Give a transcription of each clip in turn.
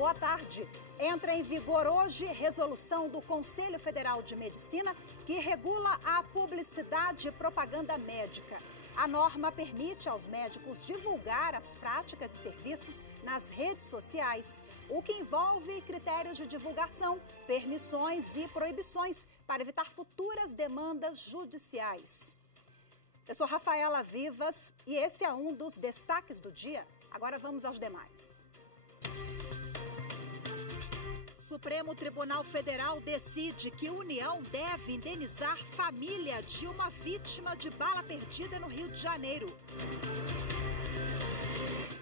boa tarde. Entra em vigor hoje resolução do Conselho Federal de Medicina que regula a publicidade e propaganda médica. A norma permite aos médicos divulgar as práticas e serviços nas redes sociais, o que envolve critérios de divulgação, permissões e proibições para evitar futuras demandas judiciais. Eu sou Rafaela Vivas e esse é um dos destaques do dia. Agora vamos aos demais. Supremo Tribunal Federal decide que União deve indenizar família de uma vítima de bala perdida no Rio de Janeiro.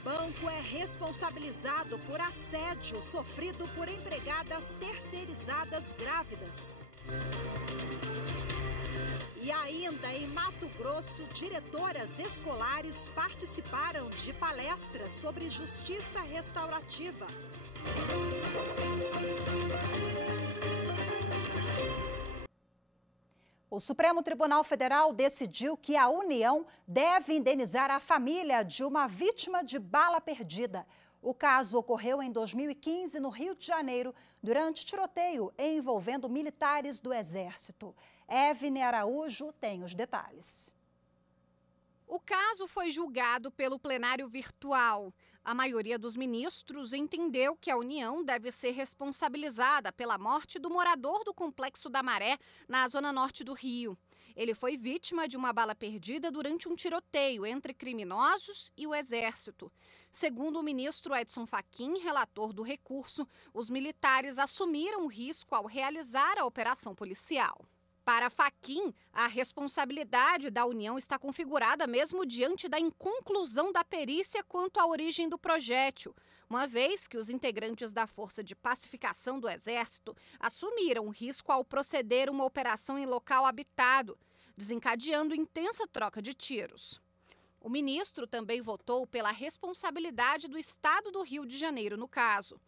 Banco é responsabilizado por assédio sofrido por empregadas terceirizadas grávidas. E ainda em Mato Grosso, diretoras escolares participaram de palestras sobre justiça restaurativa. O Supremo Tribunal Federal decidiu que a União deve indenizar a família de uma vítima de bala perdida. O caso ocorreu em 2015 no Rio de Janeiro, durante tiroteio envolvendo militares do Exército. Evne Araújo tem os detalhes. O caso foi julgado pelo plenário virtual. A maioria dos ministros entendeu que a União deve ser responsabilizada pela morte do morador do Complexo da Maré, na zona norte do Rio. Ele foi vítima de uma bala perdida durante um tiroteio entre criminosos e o Exército. Segundo o ministro Edson Fachin, relator do recurso, os militares assumiram o risco ao realizar a operação policial. Para Fachin, a responsabilidade da União está configurada mesmo diante da inconclusão da perícia quanto à origem do projétil, uma vez que os integrantes da Força de Pacificação do Exército assumiram o risco ao proceder uma operação em local habitado, desencadeando intensa troca de tiros. O ministro também votou pela responsabilidade do Estado do Rio de Janeiro no caso.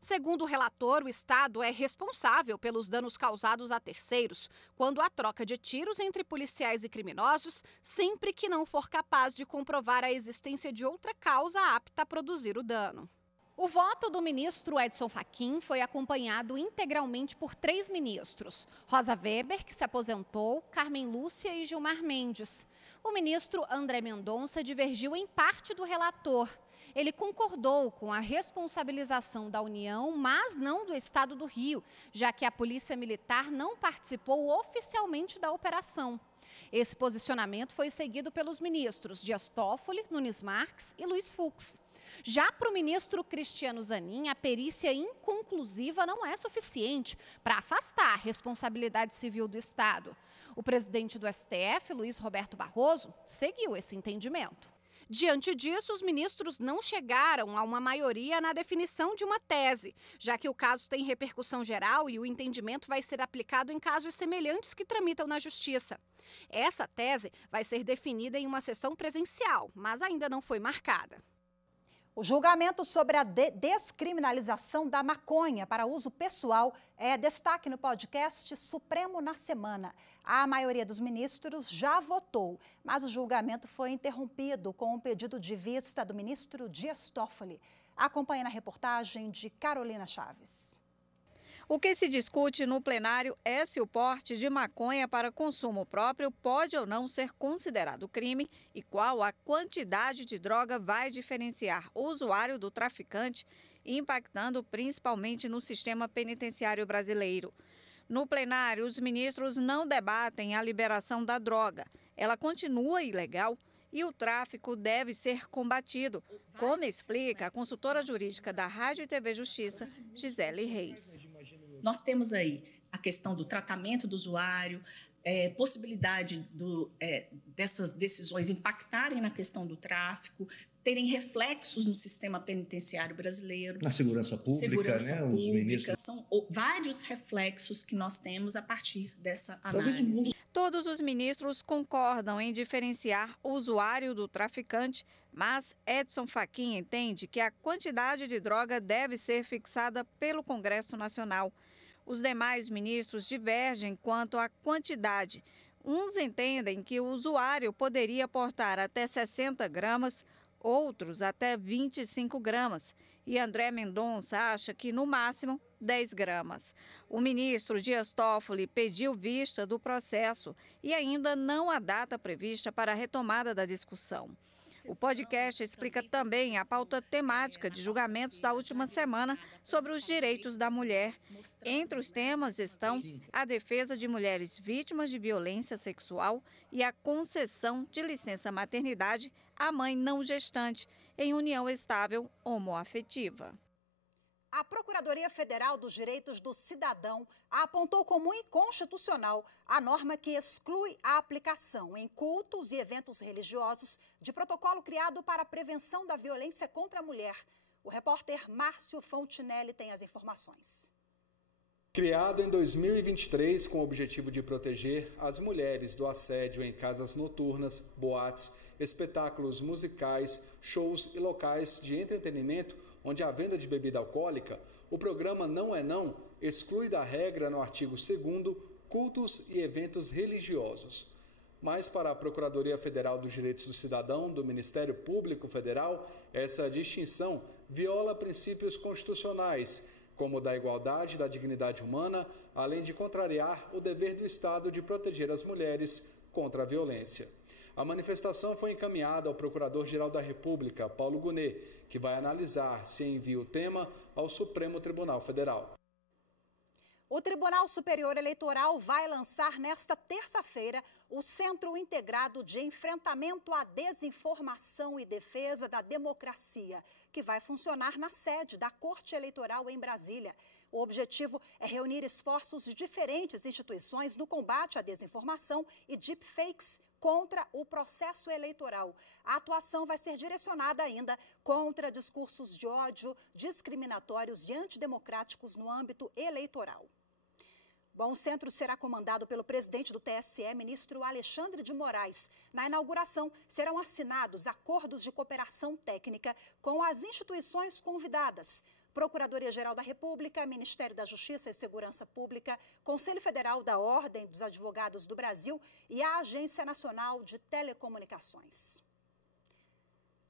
Segundo o relator, o Estado é responsável pelos danos causados a terceiros quando há troca de tiros entre policiais e criminosos, sempre que não for capaz de comprovar a existência de outra causa apta a produzir o dano. O voto do ministro Edson Fachin foi acompanhado integralmente por 3 ministros: Rosa Weber, que se aposentou, Carmen Lúcia e Gilmar Mendes. O ministro André Mendonça divergiu em parte do relator. Ele concordou com a responsabilização da União, mas não do Estado do Rio, já que a Polícia Militar não participou oficialmente da operação. Esse posicionamento foi seguido pelos ministros Dias Toffoli, Nunes Marques e Luiz Fux. Já para o ministro Cristiano Zanin, a perícia inconclusiva não é suficiente para afastar a responsabilidade civil do Estado. O presidente do STF, Luiz Roberto Barroso, seguiu esse entendimento. Diante disso, os ministros não chegaram a uma maioria na definição de uma tese, já que o caso tem repercussão geral e o entendimento vai ser aplicado em casos semelhantes que tramitam na Justiça. Essa tese vai ser definida em uma sessão presencial, mas ainda não foi marcada. O julgamento sobre a descriminalização da maconha para uso pessoal é destaque no podcast Supremo na Semana. A maioria dos ministros já votou, mas o julgamento foi interrompido com um pedido de vista do ministro Dias Toffoli. Acompanhe na reportagem de Carolina Chaves. O que se discute no plenário é se o porte de maconha para consumo próprio pode ou não ser considerado crime e qual a quantidade de droga vai diferenciar o usuário do traficante, impactando principalmente no sistema penitenciário brasileiro. No plenário, os ministros não debatem a liberação da droga. Ela continua ilegal e o tráfico deve ser combatido, como explica a consultora jurídica da Rádio e TV Justiça, Gisele Reis. Nós temos aí a questão do tratamento do usuário, possibilidade dessas decisões impactarem na questão do tráfico, terem reflexos no sistema penitenciário brasileiro. Na segurança pública, né? Os ministros... São vários reflexos que nós temos a partir dessa análise. Todos os ministros concordam em diferenciar o usuário do traficante, mas Edson Fachin entende que a quantidade de droga deve ser fixada pelo Congresso Nacional. Os demais ministros divergem quanto à quantidade. Uns entendem que o usuário poderia portar até 60 gramas, outros até 25 gramas. e André Mendonça acha que, no máximo, 10 gramas. O ministro Dias Toffoli pediu vista do processo e ainda não há data prevista para a retomada da discussão. O podcast explica também a pauta temática de julgamentos da última semana sobre os direitos da mulher. Entre os temas estão a defesa de mulheres vítimas de violência sexual e a concessão de licença maternidade à mãe não gestante em união estável homoafetiva. A Procuradoria Federal dos Direitos do Cidadão apontou como inconstitucional a norma que exclui a aplicação em cultos e eventos religiosos de protocolo criado para a prevenção da violência contra a mulher. O repórter Márcio Fontinelli tem as informações. Criado em 2023 com o objetivo de proteger as mulheres do assédio em casas noturnas, boates, espetáculos musicais, shows e locais de entretenimento onde há venda de bebida alcoólica, o programa Não é Não exclui da regra no artigo 2º cultos e eventos religiosos. Mas para a Procuradoria Federal dos Direitos do Cidadão do Ministério Público Federal, essa distinção viola princípios constitucionais, como o da igualdade e da dignidade humana, além de contrariar o dever do Estado de proteger as mulheres contra a violência. A manifestação foi encaminhada ao Procurador-Geral da República, Paulo Gonet, que vai analisar se envia o tema ao Supremo Tribunal Federal. O Tribunal Superior Eleitoral vai lançar nesta terça-feira o Centro Integrado de Enfrentamento à Desinformação e Defesa da Democracia, que vai funcionar na sede da Corte Eleitoral em Brasília. O objetivo é reunir esforços de diferentes instituições no combate à desinformação e deepfakes contra o processo eleitoral. A atuação vai ser direcionada ainda contra discursos de ódio, discriminatórios e antidemocráticos no âmbito eleitoral. Bom, o centro será comandado pelo presidente do TSE, ministro Alexandre de Moraes. Na inauguração, serão assinados acordos de cooperação técnica com as instituições convidadas: Procuradoria-Geral da República, Ministério da Justiça e Segurança Pública, Conselho Federal da Ordem dos Advogados do Brasil e a Agência Nacional de Telecomunicações.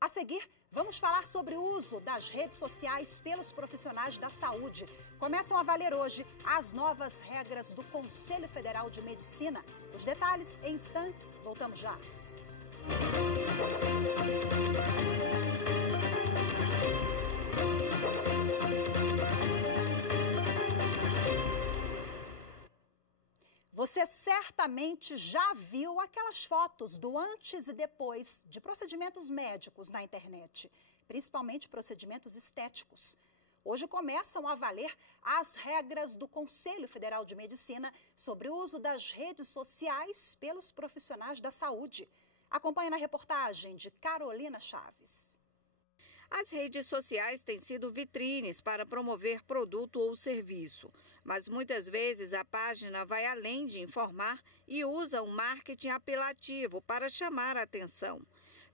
A seguir, vamos falar sobre o uso das redes sociais pelos profissionais da saúde. Começam a valer hoje as novas regras do Conselho Federal de Medicina. Os detalhes em instantes. Voltamos já. Você certamente já viu aquelas fotos do antes e depois de procedimentos médicos na internet, principalmente procedimentos estéticos. Hoje começam a valer as regras do Conselho Federal de Medicina sobre o uso das redes sociais pelos profissionais da saúde. Acompanhe na reportagem de Carolina Chaves. As redes sociais têm sido vitrines para promover produto ou serviço, mas muitas vezes a página vai além de informar e usa um marketing apelativo para chamar a atenção.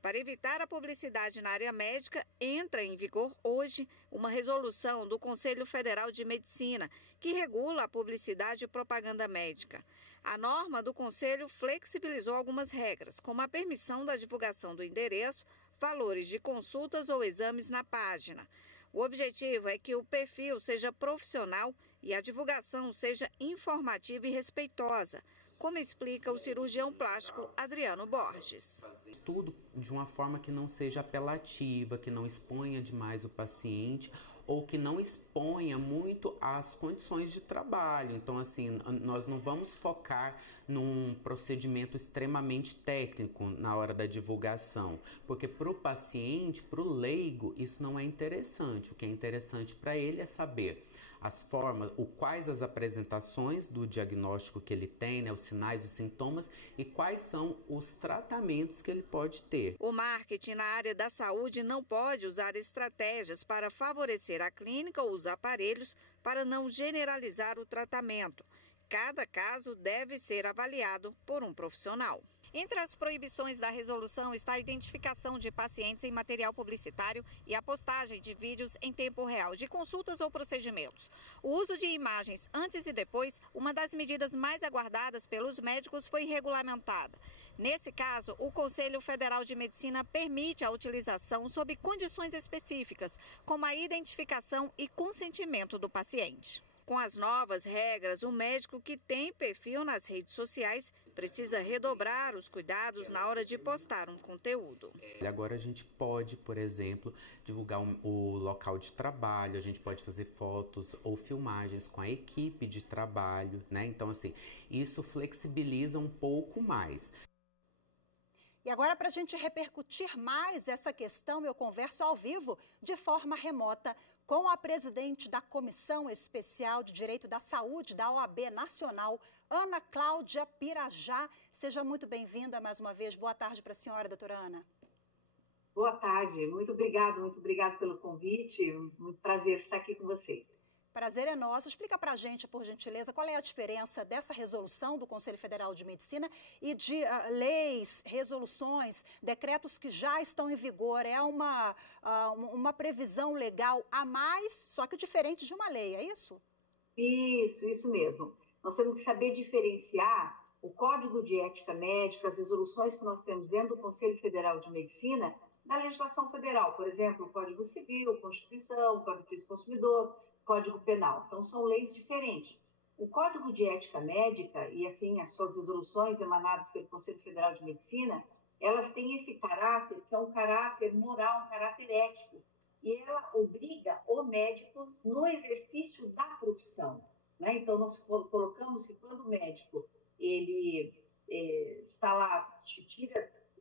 Para evitar a publicidade na área médica, entra em vigor hoje uma resolução do Conselho Federal de Medicina que regula a publicidade e propaganda médica. A norma do Conselho flexibilizou algumas regras, como a permissão da divulgação do endereço, valores de consultas ou exames na página. O objetivo é que o perfil seja profissional e a divulgação seja informativa e respeitosa, como explica o cirurgião plástico Adriano Borges. Tudo de uma forma que não seja apelativa, que não exponha demais o paciente ou que não exponha muito as condições de trabalho. Então, assim, nós não vamos focar num procedimento extremamente técnico na hora da divulgação, porque para o paciente, para o leigo, isso não é interessante. O que é interessante para ele é saber as formas, quais as apresentações do diagnóstico que ele tem, né, os sinais, os sintomas e quais são os tratamentos que ele pode ter. O marketing na área da saúde não pode usar estratégias para favorecer a clínica ou os aparelhos para não generalizar o tratamento. Cada caso deve ser avaliado por um profissional. Entre as proibições da resolução está a identificação de pacientes em material publicitário e a postagem de vídeos em tempo real de consultas ou procedimentos. O uso de imagens antes e depois, uma das medidas mais aguardadas pelos médicos, foi regulamentada. Nesse caso, o Conselho Federal de Medicina permite a utilização sob condições específicas, como a identificação e consentimento do paciente. Com as novas regras, o médico que tem perfil nas redes sociais precisa redobrar os cuidados na hora de postar um conteúdo. Agora a gente pode, por exemplo, divulgar o local de trabalho, a gente pode fazer fotos ou filmagens com a equipe de trabalho, né? Então, assim, isso flexibiliza um pouco mais. E agora, para a gente repercutir mais essa questão, eu converso ao vivo, de forma remota, com a presidente da Comissão Especial de Direito da Saúde da OAB Nacional, Ana Cláudia Pirajá. Seja muito bem-vinda mais uma vez. Boa tarde para a senhora, doutora Ana. Boa tarde. Muito obrigado pelo convite. Muito prazer estar aqui com vocês. Prazer é nosso. Explica para a gente, por gentileza, qual é a diferença dessa resolução do Conselho Federal de Medicina e de leis, resoluções, decretos que já estão em vigor. É uma previsão legal a mais, só que diferente de uma lei, é isso? Isso mesmo. Nós temos que saber diferenciar o Código de Ética Médica, as resoluções que nós temos dentro do Conselho Federal de Medicina, da legislação federal. Por exemplo, o Código Civil, Constituição, Código de Defesa do Consumidor, Código Penal. Então, são leis diferentes. O Código de Ética Médica e, assim, as suas resoluções emanadas pelo Conselho Federal de Medicina, elas têm esse caráter, que é um caráter moral, um caráter ético. E ela obriga o médico no exercício da profissão, né? Então, nós colocamos que quando o médico ele está lá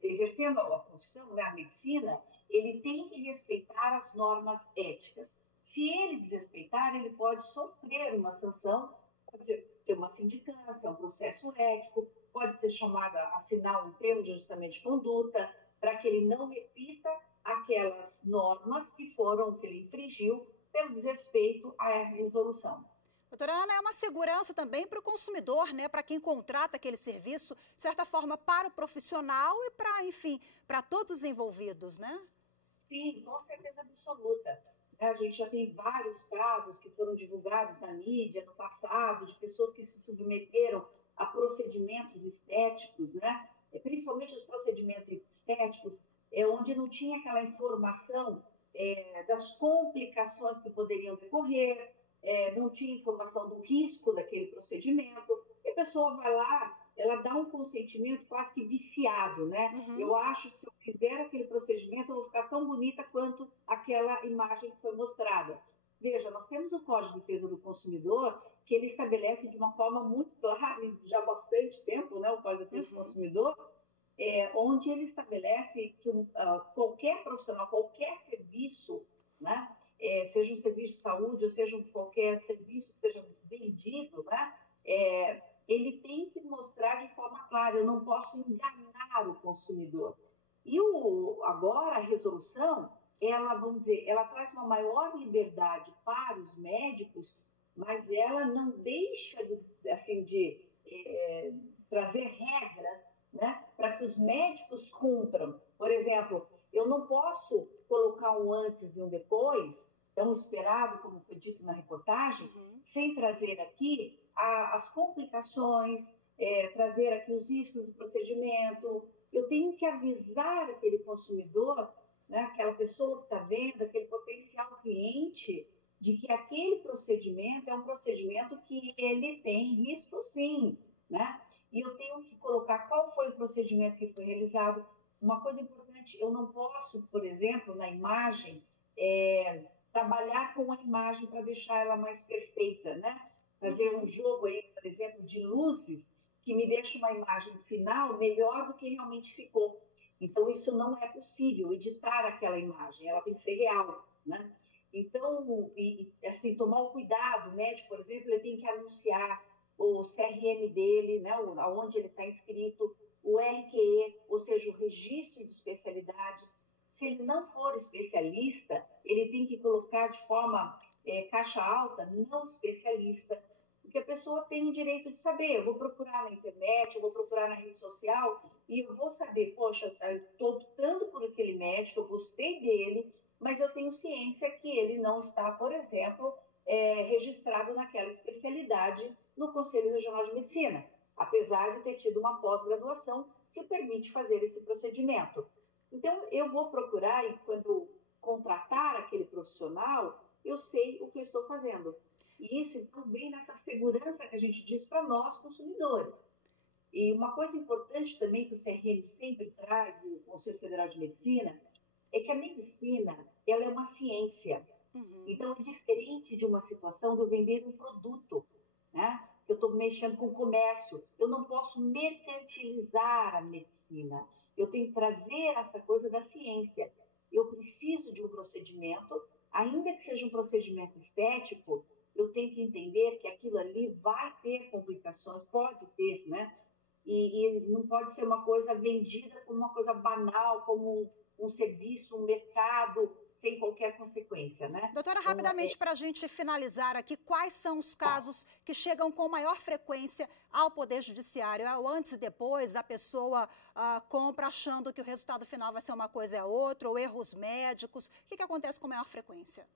exercendo a profissão, né, a medicina, ele tem que respeitar as normas éticas. Se ele desrespeitar, ele pode sofrer uma sanção, pode ter uma sindicância, um processo ético, pode ser chamado a assinar um termo de ajustamento de conduta, para que ele não repita aquelas normas que ele infringiu pelo desrespeito à resolução. Doutora Ana, é uma segurança também para o consumidor, né? Para quem contrata aquele serviço, de certa forma, para o profissional e para, enfim, para todos os envolvidos, né? Sim, com certeza absoluta. A gente já tem vários casos que foram divulgados na mídia no passado, de pessoas que se submeteram a procedimentos estéticos, né? Principalmente os procedimentos estéticos, onde não tinha aquela informação das complicações que poderiam decorrer, não tinha informação do risco daquele procedimento, e a pessoa vai lá, ela dá um consentimento quase que viciado, né? Uhum. Eu acho que se eu fizer aquele procedimento, eu vou ficar tão bonita quanto aquela imagem que foi mostrada. Veja, nós temos o Código de Defesa do Consumidor, que ele estabelece de uma forma muito clara, já há bastante tempo, né, o Código de Defesa do Consumidor, onde ele estabelece que qualquer profissional, qualquer serviço, né, seja um serviço de saúde ou seja qualquer serviço que seja vendido, né, ele tem que mostrar de forma clara, eu não posso enganar o consumidor. E agora a resolução, ela traz uma maior liberdade para os médicos, mas ela não deixa de trazer regras, né, para que os médicos cumpram. Por exemplo, eu não posso colocar um antes e um depois, tão esperado, como foi dito na reportagem, sem trazer aqui as complicações, trazer aqui os riscos do procedimento. Eu tenho que avisar aquele consumidor, né, aquela pessoa que está vendo, aquele potencial cliente, de que aquele procedimento é um procedimento que ele tem risco sim, né? E eu tenho que colocar qual foi o procedimento que foi realizado. Uma coisa importante, eu não posso, por exemplo, na imagem, trabalhar com a imagem para deixar ela mais perfeita, né? Fazer um jogo aí, por exemplo, de luzes que me deixa uma imagem final melhor do que realmente ficou. Então, isso não é possível, editar aquela imagem, ela tem que ser real, né? Então, assim, tomar o cuidado, o médico, por exemplo, ele tem que anunciar o CRM dele, né, onde ele está inscrito, o RQE, ou seja, o registro de especialidade. Se ele não for especialista, ele tem que colocar de forma caixa alta, não especialista, porque a pessoa tem o direito de saber. Eu vou procurar na internet, eu vou procurar na rede social e eu vou saber, poxa, eu estou optando por aquele médico, eu gostei dele, mas eu tenho ciência que ele não está, por exemplo, registrado naquela especialidade no Conselho Regional de Medicina, apesar de ter tido uma pós-graduação que permite fazer esse procedimento. Então, eu vou procurar e quando contratar aquele profissional, eu sei o que eu estou fazendo. E isso, então, vem nessa segurança que a gente diz para nós, consumidores. E uma coisa importante também que o CRM sempre traz, o Conselho Federal de Medicina, é que a medicina, ela é uma ciência. Então, é diferente de uma situação de eu vender um produto, né? Eu estou mexendo com o comércio. Eu não posso mercantilizar a medicina. Eu tenho que trazer essa coisa da ciência. Eu preciso de um procedimento, ainda que seja um procedimento estético, eu tenho que entender que aquilo ali vai ter complicações, pode ter, né? E não pode ser uma coisa vendida como uma coisa banal, como um serviço, um mercado, sem qualquer consequência, né? Doutora, rapidamente, para a gente finalizar aqui, quais são os casos que chegam com maior frequência ao Poder Judiciário? É o antes e depois, a pessoa compra achando que o resultado final vai ser uma coisa ou outra, ou erros médicos. O que acontece com maior frequência?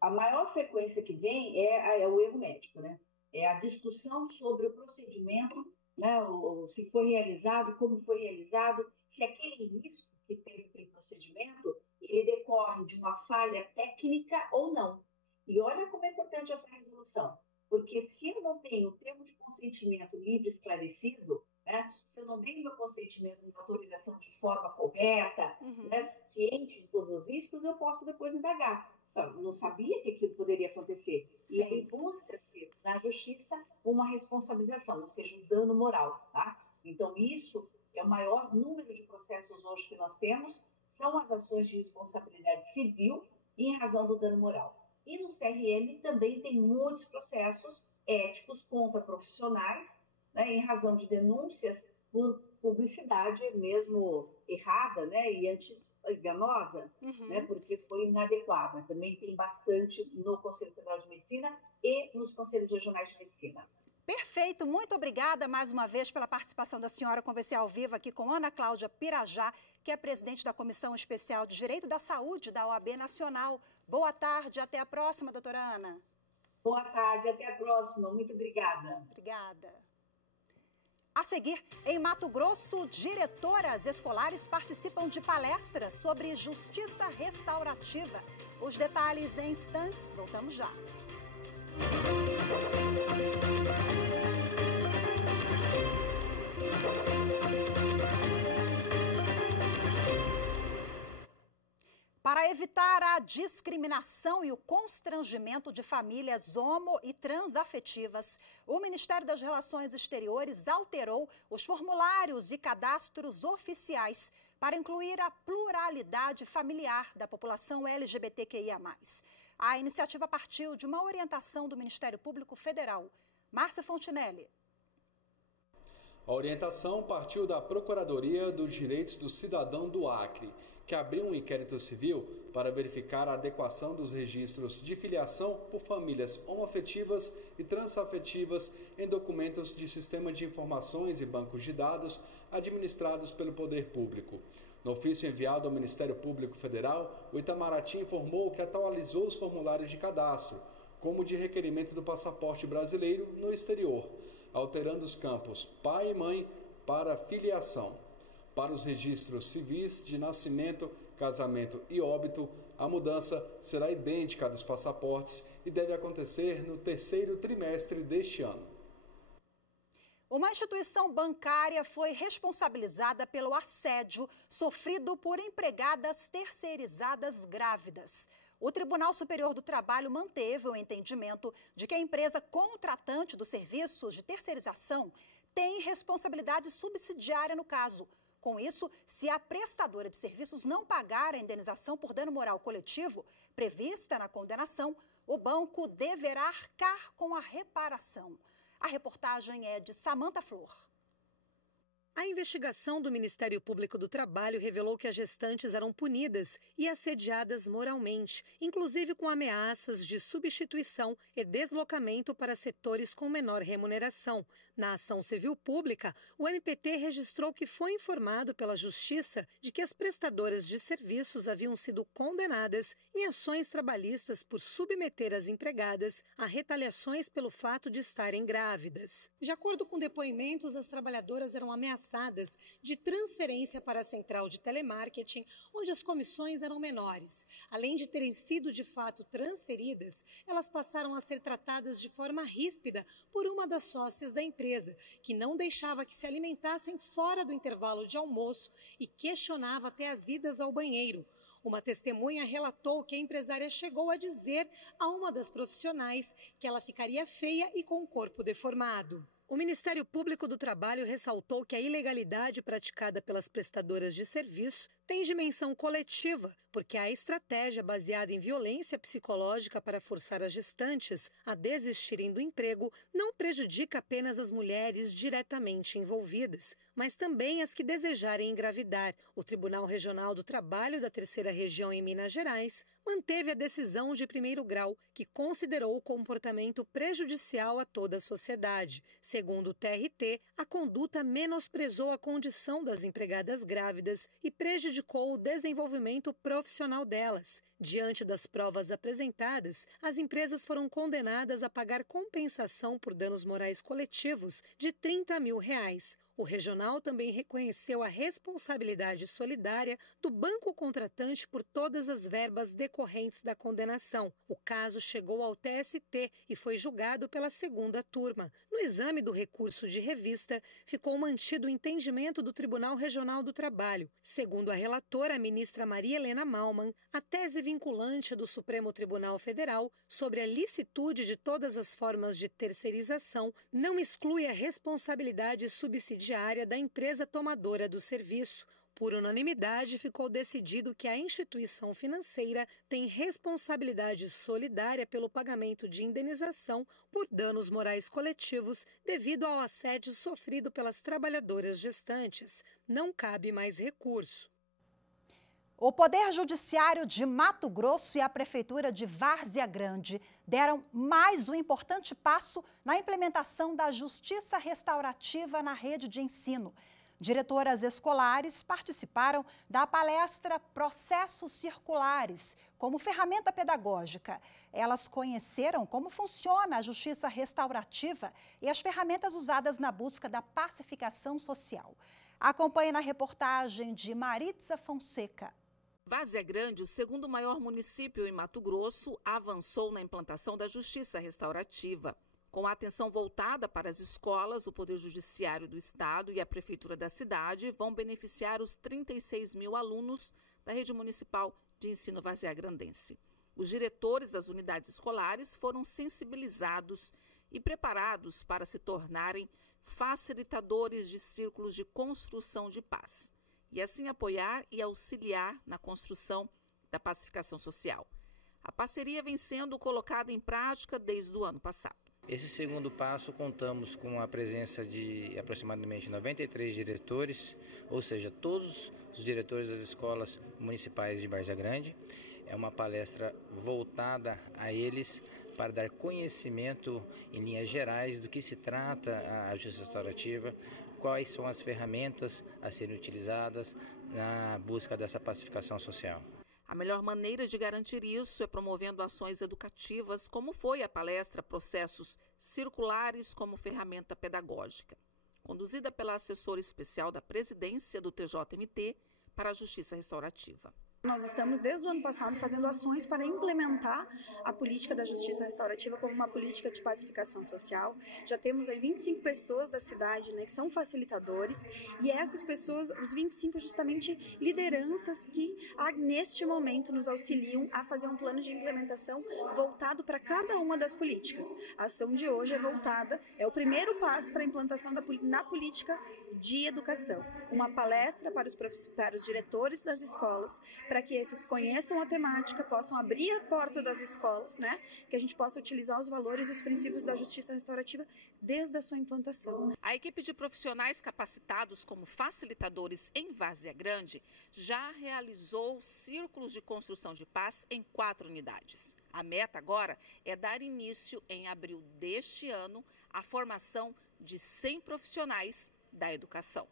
A maior frequência que vem é o erro médico, né? É a discussão sobre o procedimento, né? Se foi realizado, como foi realizado, se aquele risco que teve aquele procedimento, ele decorre de uma falha técnica ou não. E olha como é importante essa resolução, porque se eu não tenho o termo de consentimento livre e esclarecido, né? Se eu não dei meu consentimento de autorização de forma correta, né? Ciente de todos os riscos, eu posso depois indagar. Eu não sabia que aquilo poderia acontecer. Sim. E aí busca-se na justiça uma responsabilização, ou seja, um dano moral, tá? Então, isso é o maior número de processos hoje que nós temos, são as ações de responsabilidade civil em razão do dano moral. E no CRM também tem muitos processos éticos contra profissionais, né, em razão de denúncias por publicidade mesmo errada, né, e enganosa, né, porque foi inadequada. Também tem bastante no Conselho Federal de Medicina e nos Conselhos Regionais de Medicina. Perfeito, muito obrigada mais uma vez pela participação da senhora. Conversei ao vivo aqui com Ana Cláudia Pirajá, que é presidente da Comissão Especial de Direito da Saúde da OAB Nacional. Boa tarde, até a próxima, doutora Ana. Boa tarde, até a próxima. Muito obrigada. Obrigada. A seguir, em Mato Grosso, diretoras escolares participam de palestras sobre justiça restaurativa. Os detalhes em instantes, voltamos já. Para evitar a discriminação e o constrangimento de famílias homo- e transafetivas, o Ministério das Relações Exteriores alterou os formulários e cadastros oficiais para incluir a pluralidade familiar da população LGBTQIA+. A iniciativa partiu de uma orientação do Ministério Público Federal. Márcio Fontinelli. A orientação partiu da Procuradoria dos Direitos do Cidadão do Acre, que abriu um inquérito civil para verificar a adequação dos registros de filiação por famílias homoafetivas e transafetivas em documentos de Sistema de Informações e Bancos de Dados administrados pelo Poder Público. No ofício enviado ao Ministério Público Federal, o Itamaraty informou que atualizou os formulários de cadastro, como de requerimento do passaporte brasileiro no exterior, alterando os campos pai e mãe para filiação. Para os registros civis de nascimento, casamento e óbito, a mudança será idêntica à dos passaportes e deve acontecer no terceiro trimestre deste ano. Uma instituição bancária foi responsabilizada pelo assédio sofrido por empregadas terceirizadas grávidas. O Tribunal Superior do Trabalho manteve o entendimento de que a empresa contratante dos serviços de terceirização tem responsabilidade subsidiária no caso. Com isso, se a prestadora de serviços não pagar a indenização por dano moral coletivo prevista na condenação, o banco deverá arcar com a reparação. A reportagem é de Samanta Flor. A investigação do Ministério Público do Trabalho revelou que as gestantes eram punidas e assediadas moralmente, inclusive com ameaças de substituição e deslocamento para setores com menor remuneração. Na ação civil pública, o MPT registrou que foi informado pela Justiça de que as prestadoras de serviços haviam sido condenadas em ações trabalhistas por submeter as empregadas a retaliações pelo fato de estarem grávidas. De acordo com depoimentos, as trabalhadoras eram ameaçadas de transferência para a central de telemarketing, onde as comissões eram menores. Além de terem sido de fato transferidas, elas passaram a ser tratadas de forma ríspida por uma das sócias da empresa, que não deixava que se alimentassem fora do intervalo de almoço e questionava até as idas ao banheiro. Uma testemunha relatou que a empresária chegou a dizer a uma das profissionais que ela ficaria feia e com o corpo deformado. O Ministério Público do Trabalho ressaltou que a ilegalidade praticada pelas prestadoras de serviço tem dimensão coletiva, porque a estratégia baseada em violência psicológica para forçar as gestantes a desistirem do emprego não prejudica apenas as mulheres diretamente envolvidas, mas também as que desejarem engravidar. O Tribunal Regional do Trabalho da Terceira Região em Minas Gerais manteve a decisão de primeiro grau, que considerou o comportamento prejudicial a toda a sociedade. Segundo o TRT, a conduta menosprezou a condição das empregadas grávidas e prejudicou o desenvolvimento profissional delas. Diante das provas apresentadas, as empresas foram condenadas a pagar compensação por danos morais coletivos de R$30 mil. O regional também reconheceu a responsabilidade solidária do banco contratante por todas as verbas decorrentes da condenação. O caso chegou ao TST e foi julgado pela segunda turma. No exame do recurso de revista, ficou mantido o entendimento do Tribunal Regional do Trabalho. Segundo a relatora, a ministra Maria Helena Malman, a tese vinculante do Supremo Tribunal Federal sobre a licitude de todas as formas de terceirização não exclui a responsabilidade subsidiária da empresa tomadora do serviço. Por unanimidade, ficou decidido que a instituição financeira tem responsabilidade solidária pelo pagamento de indenização por danos morais coletivos devido ao assédio sofrido pelas trabalhadoras gestantes. Não cabe mais recurso. O Poder Judiciário de Mato Grosso e a Prefeitura de Várzea Grande deram mais um importante passo na implementação da justiça restaurativa na rede de ensino. Diretoras escolares participaram da palestra Processos Circulares como ferramenta pedagógica. Elas conheceram como funciona a justiça restaurativa e as ferramentas usadas na busca da pacificação social. Acompanhe na reportagem de Maritza Fonseca. Várzea Grande, o segundo maior município em Mato Grosso, avançou na implantação da justiça restaurativa. Com a atenção voltada para as escolas, o Poder Judiciário do Estado e a Prefeitura da cidade vão beneficiar os 36 mil alunos da rede municipal de ensino varzeagrandense. Os diretores das unidades escolares foram sensibilizados e preparados para se tornarem facilitadores de círculos de construção de paz e assim apoiar e auxiliar na construção da pacificação social. A parceria vem sendo colocada em prática desde o ano passado. Esse segundo passo, contamos com a presença de aproximadamente 93 diretores, ou seja, todos os diretores das escolas municipais de Várzea Grande. É uma palestra voltada a eles para dar conhecimento em linhas gerais do que se trata a justiça restaurativa, quais são as ferramentas a serem utilizadas na busca dessa pacificação social. A melhor maneira de garantir isso é promovendo ações educativas, como foi a palestra Processos Circulares como ferramenta pedagógica, conduzida pela assessora especial da presidência do TJMT para a Justiça Restaurativa. Nós estamos, desde o ano passado, fazendo ações para implementar a política da justiça restaurativa como uma política de pacificação social. Já temos aí 25 pessoas da cidade, que são facilitadores, e essas pessoas, os 25, justamente lideranças que, neste momento, nos auxiliam a fazer um plano de implementação voltado para cada uma das políticas. A ação de hoje é o primeiro passo para a implantação na política de educação. Uma palestra para os diretores das escolas, para que esses conheçam a temática, possam abrir a porta das escolas, né? Que a gente possa utilizar os valores e os princípios da justiça restaurativa desde a sua implantação. A equipe de profissionais capacitados como facilitadores em Várzea Grande já realizou círculos de construção de paz em 4 unidades. A meta agora é dar início, em abril deste ano, à formação de 100 profissionais da educação.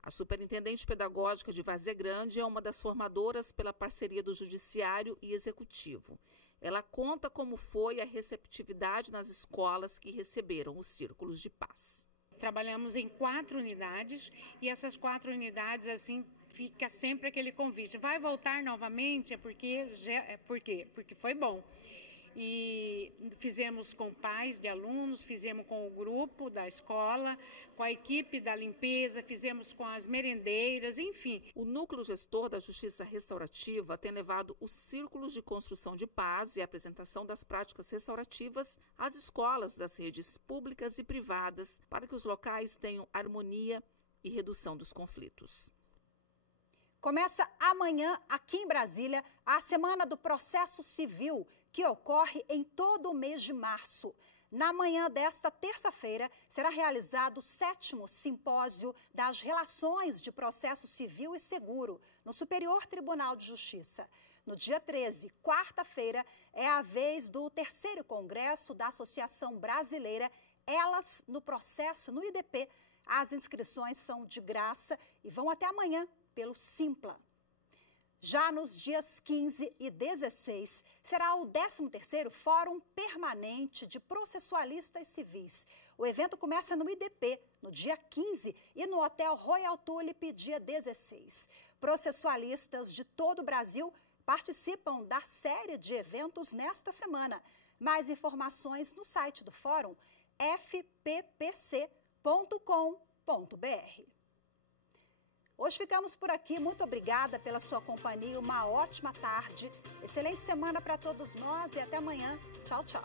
A superintendente pedagógica de Várzea Grande é uma das formadoras pela parceria do Judiciário e Executivo. Ela conta como foi a receptividade nas escolas que receberam os círculos de paz. Trabalhamos em 4 unidades e essas 4 unidades, assim, fica sempre aquele convite. Vai voltar novamente? Porque foi bom. E fizemos com pais de alunos, fizemos com o grupo da escola, com a equipe da limpeza, fizemos com as merendeiras, enfim. O núcleo gestor da Justiça Restaurativa tem levado os círculos de construção de paz e a apresentação das práticas restaurativas às escolas das redes públicas e privadas para que os locais tenham harmonia e redução dos conflitos. Começa amanhã, aqui em Brasília, a Semana do Processo Civil, que ocorre em todo o mês de março. Na manhã desta terça-feira, será realizado o 7º Simpósio das Relações de Processo Civil e Seguro, no Superior Tribunal de Justiça. No dia 13, quarta-feira, é a vez do 3º Congresso da Associação Brasileira Elas no Processo, no IDP. As inscrições são de graça e vão até amanhã pelo Simpla. Já nos dias 15 e 16, será o 13º Fórum Permanente de Processualistas Civis. O evento começa no IDP, no dia 15, e no Hotel Royal Tulip, dia 16. Processualistas de todo o Brasil participam da série de eventos nesta semana. Mais informações no site do Fórum, fppc.com.br. Hoje ficamos por aqui. Muito obrigada pela sua companhia. Uma ótima tarde. Excelente semana para todos nós e até amanhã. Tchau, tchau.